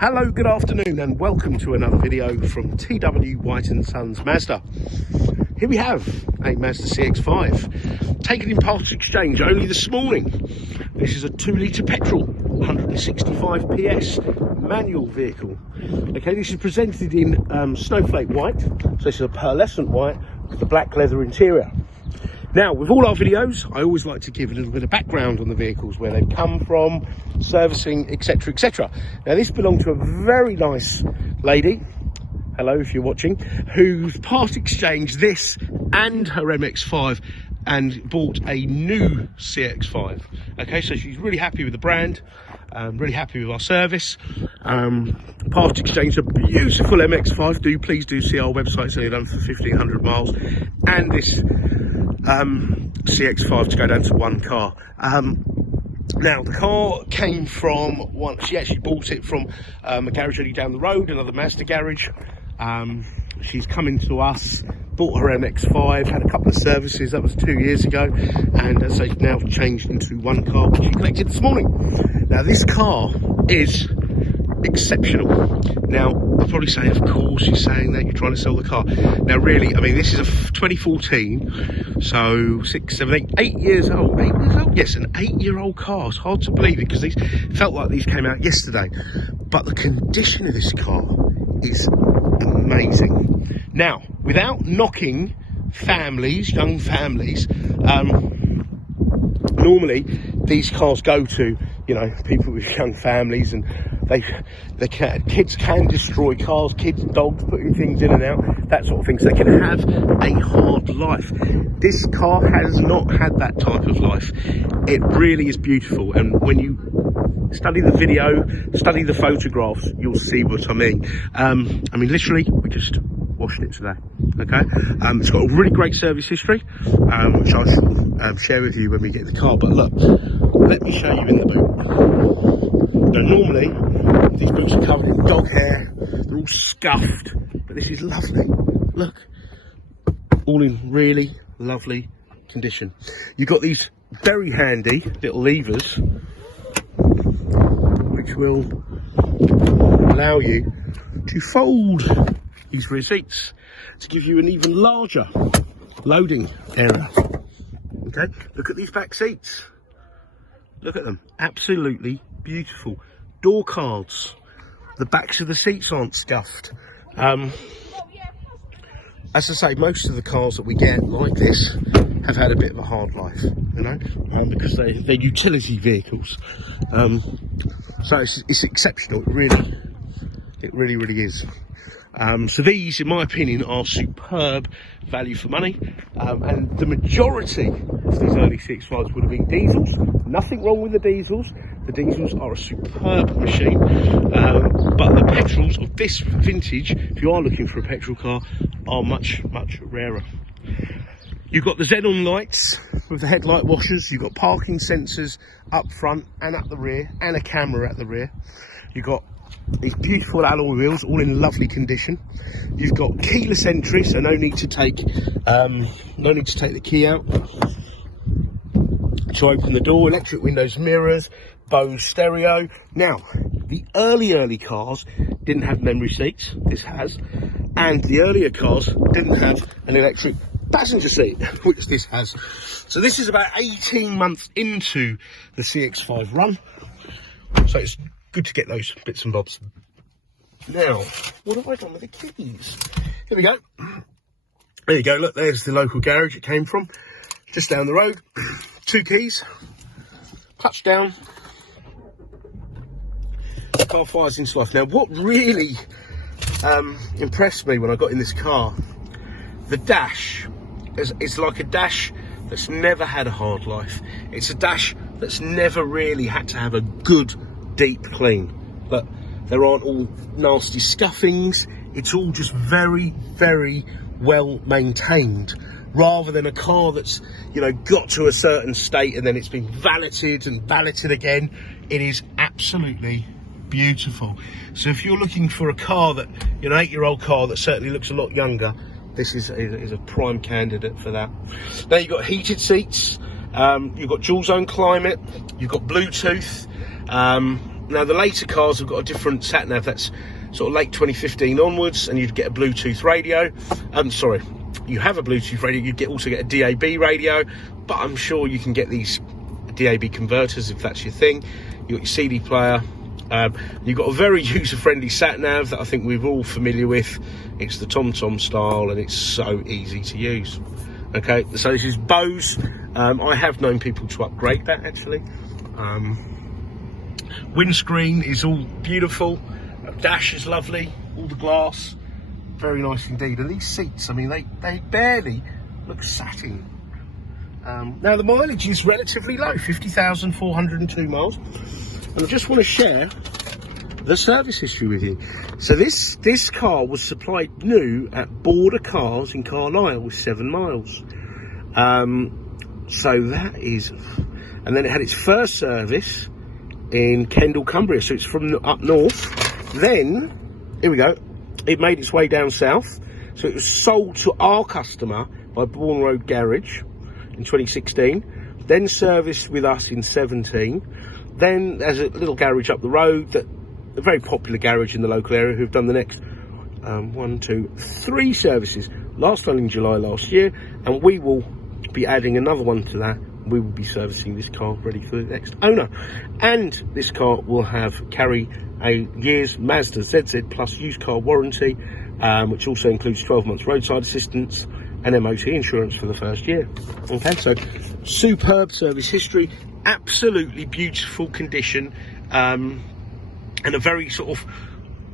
Hello, good afternoon and welcome to another video from T.W White Sons Mazda. Here we have a Mazda CX-5 taken in part exchange only this morning. This is a 2-litre petrol, 165 PS manual vehicle. Okay, this is presented in snowflake white, so this is a pearlescent white with the black leather interior. Now, with all our videos, I always like to give a little bit of background on the vehicles, where they've come from, servicing, etc, etc. Now, this belonged to a very nice lady, hello if you're watching, who's part exchanged this and her MX-5 and bought a new CX-5. Okay, so she's really happy with the brand, really happy with our service. Part exchange a beautiful MX-5. Please do see our website, it's only done for 1,500 miles, and this CX-5 to go down to one car. Now, the car came from one, she actually bought it from a garage only down the road, another Mazda garage. She's come into us, bought her MX-5, had a couple of services, that was 2 years ago, and as they've now changed into one car, which she collected this morning. Now, this car is exceptional. Now, I'll probably say, of course you're saying that, you're trying to sell the car. Now, really, I mean, this is a 2014, so 6, 7, 8 years old. 8 years old? Yes, an 8-year-old car. It's hard to believe it, because these felt like these came out yesterday. But the condition of this car is amazing. Now, without knocking families, young families, normally these cars go to, you know, people with young families, and kids can destroy cars, kids, dogs, putting things in and out, that sort of thing, so they can have a hard life. This car has not had that type of life. It really is beautiful, and when you study the video, study the photographs, you'll see what I mean. I mean, literally, we just washed it today. Okay, it's got a really great service history, which I shall share with you when we get the car. But look, let me show you in the boot. Now, normally these boots are covered in dog hair, they're all scuffed, but this is lovely. Look, all in really lovely condition. You've got these very handy little levers, which will allow you to fold these rear seats to give you an even larger loading area. Okay, look at these back seats. Look at them, absolutely beautiful. Door cards, the backs of the seats aren't scuffed. As I say, most of the cars that we get like this have had a bit of a hard life, you know, because they're utility vehicles. So it's exceptional. It really is. So these, in my opinion, are superb value for money, and the majority of these early CX-5s would have been diesels. Nothing wrong with the diesels. The diesels are a superb machine, but the petrols of this vintage, if you are looking for a petrol car, are much rarer. You've got the xenon lights with the headlight washers. You've got parking sensors up front and at the rear, and a camera at the rear. You've got these beautiful alloy wheels, all in lovely condition. You've got keyless entry, so no need to take the key out to open the door. Electric windows, mirrors, Bose stereo. Now, the early cars didn't have memory seats. This has, and the earlier cars didn't have an electric passenger seat, which this has. So this is about 18 months into the CX-5 run. So it's good to get those bits and bobs. Now, what have I done with the keys? Here we go. There you go. Look, there's the local garage it came from, just down the road. 2 keys, clutch down. The car fires into life. Now, what really impressed me when I got in this car, the dash. It's like a dash that's never had a hard life. It's a dash that's never really had to have a good deep clean. But there aren't all nasty scuffings. It's all just very well maintained, rather than a car that's, you know, got to a certain state and then it's been valeted and valeted again. It is absolutely beautiful. So if you're looking for a car that, you know, 8-year-old car that certainly looks a lot younger, this is a prime candidate for that. Now, you've got heated seats, you've got dual zone climate, you've got Bluetooth, Now the later cars have got a different sat nav. That's sort of late 2015 onwards, and you'd get a Bluetooth radio. Sorry, you have a Bluetooth radio. You'd also get a DAB radio, but I'm sure you can get these DAB converters if that's your thing. You've got your CD player. You've got a very user-friendly sat nav that I think we're all familiar with. It's the TomTom style, and it's so easy to use. Okay, so this is Bose. I have known people to upgrade that actually. Windscreen is all beautiful. Dash is lovely. All the glass, very nice indeed. And these seats, I mean, they barely look satin. Now the mileage is relatively low, 50,402 miles. And I just want to share the service history with you. So this car was supplied new at Border Cars in Carlisle with 7 miles. So that is, and then it had its first service in Kendal, Cumbria. So it's from up north. Then, here we go, it made its way down south. So it was sold to our customer by Bourne Road Garage in 2016. Then serviced with us in 17. Then there's a little garage up the road, that a very popular garage in the local area, who've done the next 1, 2, 3 services. Last one in July last year, and we will be adding another one to that. We will be servicing this car ready for the next owner. And this car will carry a year's Mazda ZZ Plus used car warranty, which also includes 12 months roadside assistance and MOT insurance for the first year. Okay, so superb service history, absolutely beautiful condition, and a very sort of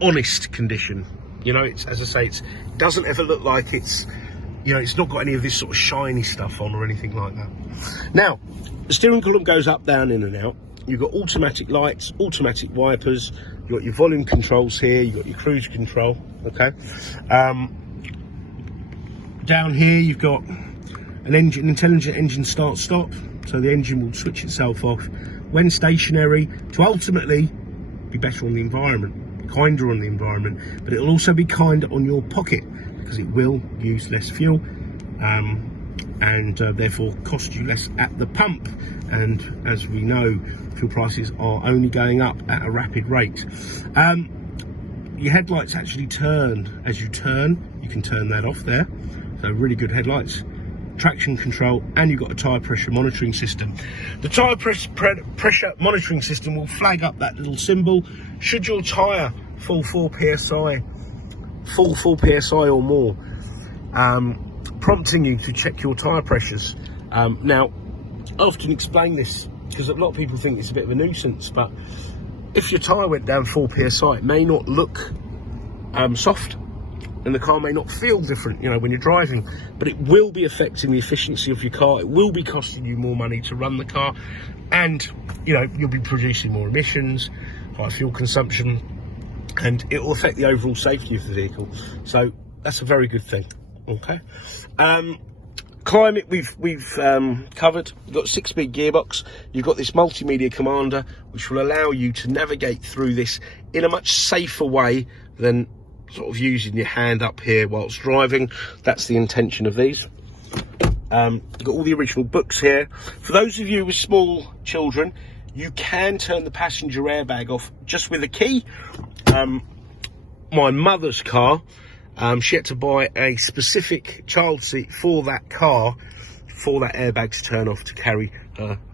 honest condition. You know, it's, as I say, it doesn't ever look like it's, you know, it's not got any of this sort of shiny stuff on or anything like that. Now, the steering column goes up, down, in and out. You've got automatic lights, automatic wipers. You've got your volume controls here. You've got your cruise control, okay? Down here, you've got an intelligent engine start-stop. So the engine will switch itself off when stationary to ultimately be better on the environment, kinder on the environment, but it will also be kinder on your pocket because it will use less fuel and therefore cost you less at the pump. And as we know, fuel prices are only going up at a rapid rate. Your headlights actually turn as you turn. You can turn that off there. So really good headlights. Traction control, and you've got a tyre pressure monitoring system. The tyre pressure monitoring system will flag up that little symbol should your tyre fall 4 psi or more, prompting you to check your tyre pressures. Now, I often explain this because a lot of people think it's a bit of a nuisance, but if your tyre went down 4 psi, it may not look soft, and the car may not feel different, you know, when you're driving, but it will be affecting the efficiency of your car. It will be costing you more money to run the car, and, you know, you'll be producing more emissions, high fuel consumption, and it will affect the overall safety of the vehicle. So that's a very good thing. Okay. Climate we've covered. You've got a 6-speed gearbox. You've got this multimedia commander, which will allow you to navigate through this in a much safer way than sort of using your hand up here whilst driving. That's the intention of these. You've got all the original books here. For those of you with small children, you can turn the passenger airbag off just with a key. My mother's car, she had to buy a specific child seat for that car, for that airbag to turn off, to carry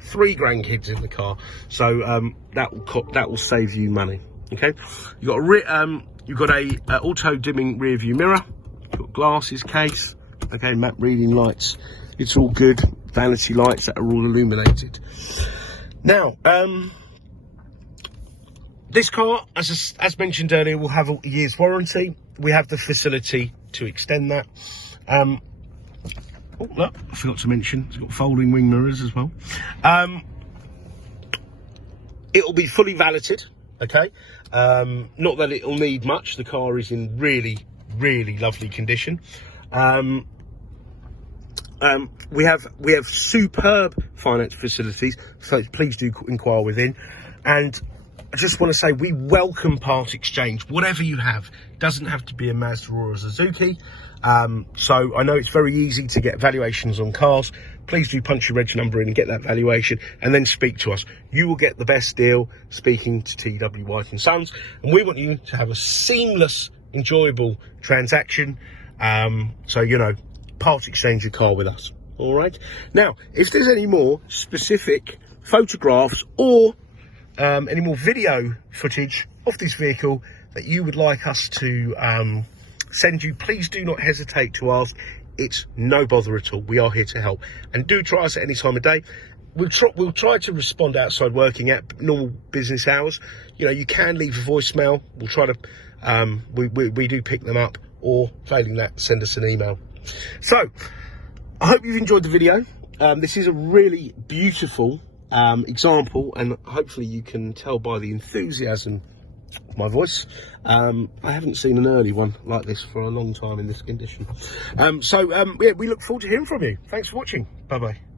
3 grandkids in the car. So that will save you money. Okay, you've got a auto dimming rear view mirror. You've got glasses case. Okay, map reading lights. It's all good. Vanity lights that are all illuminated. Now, this car, as mentioned earlier, will have a year's warranty. We have the facility to extend that. Oh, look, I forgot to mention, it's got folding wing mirrors as well. It will be fully valeted, okay? Not that it'll need much. The car is in really, really lovely condition. We have superb finance facilities, so please do inquire within. And I just want to say we welcome part exchange, whatever you have. It doesn't have to be a Mazda or a Suzuki. So I know it's very easy to get valuations on cars. please do punch your reg number in and get that valuation, and then speak to us. You will get the best deal speaking to T.W White Sons, and we want you to have a seamless, enjoyable transaction. So, you know, part exchange your car with us. All right. Now, if there's any more specific photographs or any more video footage of this vehicle that you would like us to send you, please do not hesitate to ask. It's no bother at all. We are here to help, and do try us at any time of day. We'll try to respond outside working at normal business hours. You know, you can leave a voicemail. We'll try to we do pick them up, or failing that, send us an email. So I hope you've enjoyed the video. This is a really beautiful example, and hopefully you can tell by the enthusiasm of my voice. I haven't seen an early one like this for a long time in this condition. Yeah, we look forward to hearing from you. Thanks for watching. Bye bye.